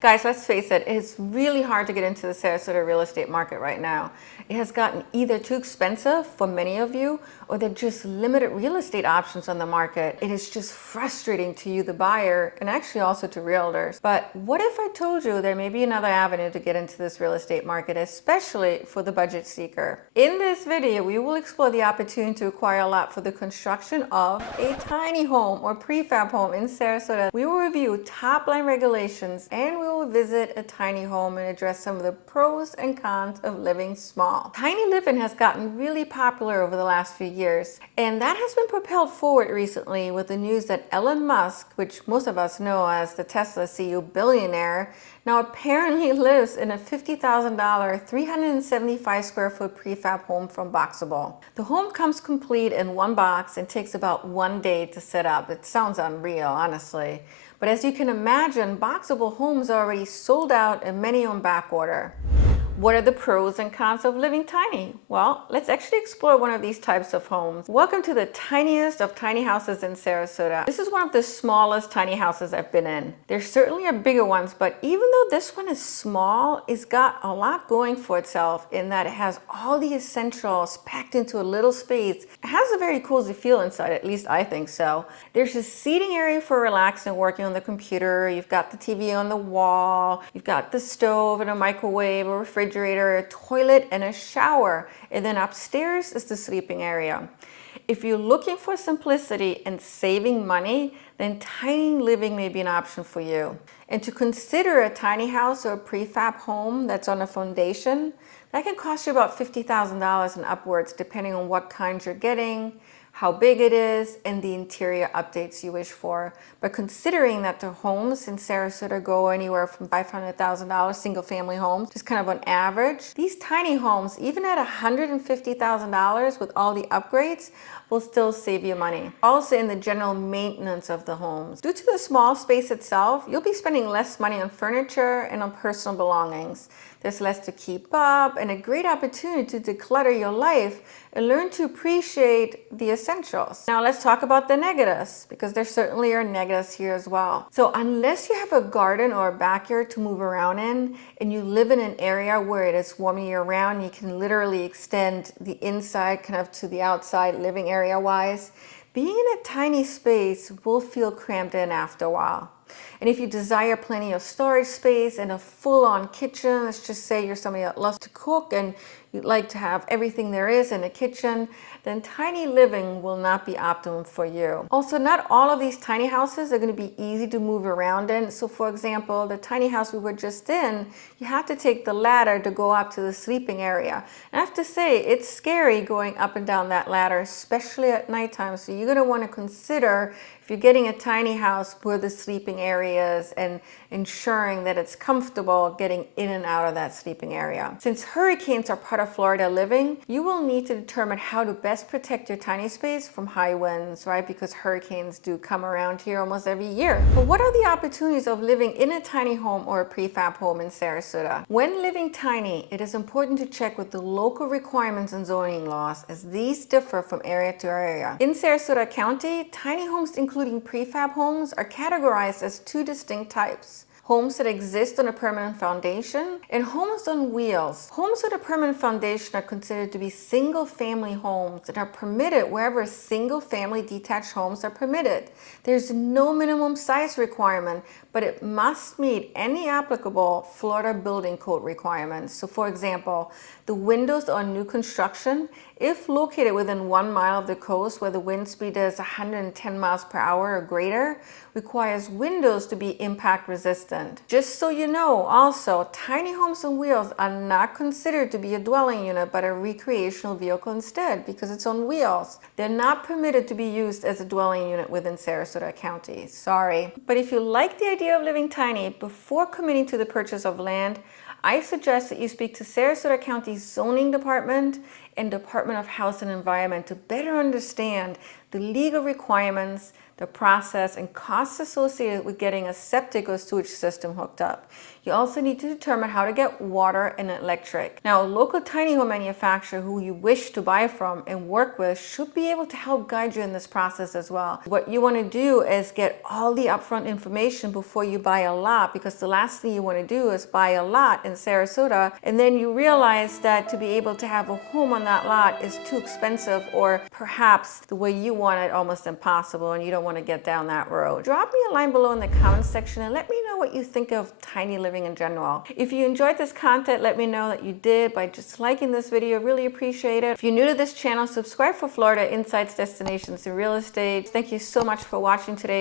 Guys, let's face it, it's really hard to get into the Sarasota real estate market right now. It has gotten either too expensive for many of you, or there are just limited real estate options on the market. It is just frustrating to you, the buyer, and actually also to realtors. But what if I told you there may be another avenue to get into this real estate market, especially for the budget seeker? In this video, we will explore the opportunity to acquire a lot for the construction of a tiny home or prefab home in Sarasota. We will review top-line regulations, and we will visit a tiny home and address some of the pros and cons of living small. Tiny living has gotten really popular over the last few years, and that has been propelled forward recently with the news that Elon Musk, which most of us know as the Tesla CEO billionaire, now apparently lives in a $50,000, 375 square foot prefab home from Boxable. The home comes complete in one box and takes about 1 day to set up. It sounds unreal, honestly. But as you can imagine, Boxable homes are already sold out and many on back order. What are the pros and cons of living tiny? Well, let's actually explore one of these types of homes. Welcome to the tiniest of tiny houses in Sarasota. This is one of the smallest tiny houses I've been in. There certainly are bigger ones, but even though this one is small, it's got a lot going for itself in that it has all the essentials packed into a little space. It has a very cozy feel inside, at least I think so. There's a seating area for relaxing and working on the computer. You've got the TV on the wall. You've got the stove and a microwave, a refrigerator, a toilet, and a shower. And then upstairs is the sleeping area. If you're looking for simplicity and saving money, then tiny living may be an option for you. And to consider a tiny house or a prefab home that's on a foundation, that can cost you about $50,000 and upwards, depending on what kind you're getting, how big it is, and the interior updates you wish for. But considering that the homes in Sarasota go anywhere from $500,000, single family homes, just kind of on average, these tiny homes, even at $150,000 with all the upgrades, will still save you money. Also in the general maintenance of the homes. Due to the small space itself, you'll be spending less money on furniture and on personal belongings. There's less to keep up and a great opportunity to declutter your life and learn to appreciate the essentials. Now let's talk about the negatives, because there certainly are negatives here as well. So unless you have a garden or a backyard to move around in, and you live in an area where it is warm year round, you can literally extend the inside kind of to the outside living area wise, being in a tiny space will feel cramped in after a while. And if you desire plenty of storage space and a full-on kitchen, let's just say you're somebody that loves to cook and you'd like to have everything there is in a kitchen, then tiny living will not be optimum for you. Also, not all of these tiny houses are going to be easy to move around in. So for example, the tiny house we were just in, you have to take the ladder to go up to the sleeping area. And I have to say, it's scary going up and down that ladder, especially at nighttime. So you're going to want to consider, if you're getting a tiny house, where the sleeping area is and ensuring that it's comfortable getting in and out of that sleeping area. Since hurricanes are part of Florida living, you will need to determine how to best protect your tiny space from high winds, right? Because hurricanes do come around here almost every year. But what are the opportunities of living in a tiny home or a prefab home in Sarasota? When living tiny, it is important to check with the local requirements and zoning laws, as these differ from area to area. In Sarasota County, tiny homes including prefab homes are categorized as two distinct types: homes that exist on a permanent foundation and homes on wheels. Homes with a permanent foundation are considered to be single-family homes and are permitted wherever single-family detached homes are permitted. There's no minimum size requirement, but it must meet any applicable Florida building code requirements. So for example, the windows on new construction, if located within 1 mile of the coast where the wind speed is 110 miles per hour or greater, requires windows to be impact resistant. Just so you know, also, tiny homes on wheels are not considered to be a dwelling unit, but a recreational vehicle instead, because it's on wheels. They're not permitted to be used as a dwelling unit within Sarasota County. Sorry. But if you like the idea of living tiny, before committing to the purchase of land, I suggest that you speak to Sarasota County's Zoning Department and Department of House and Environment to better understand the legal requirements, the process, and costs associated with getting a septic or sewage system hooked up. You also need to determine how to get water and electric. Now, a local tiny home manufacturer who you wish to buy from and work with should be able to help guide you in this process as well. What you want to do is get all the upfront information before you buy a lot, because the last thing you want to do is buy a lot in Sarasota and then you realize that to be able to have a home on that lot is too expensive, or perhaps the way you want it almost impossible, and you don't want to get down that road. Drop me a line below in the comments section and let me know what you think of tiny living in general. If you enjoyed this content, let me know that you did by just liking this video. Really appreciate it. If you're new to this channel, subscribe for Florida insights, destinations, and real estate. Thank you so much for watching today.